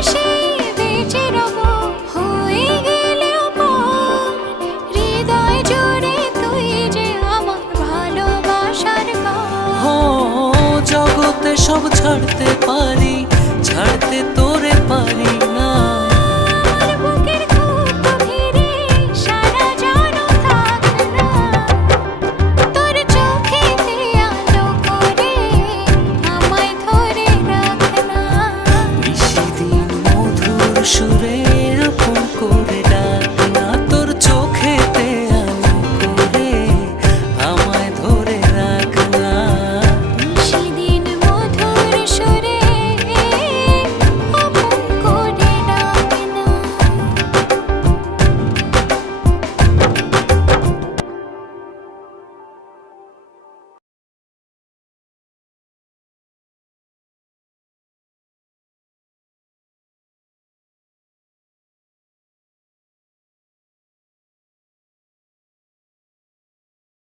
ভালোবাসি বেঁচে রব হয়ে গেলেও পর। হৃদয় জুড়ে তুই যে আমার ভালোবাসার গান। জগতে সব ছাড়তে পারি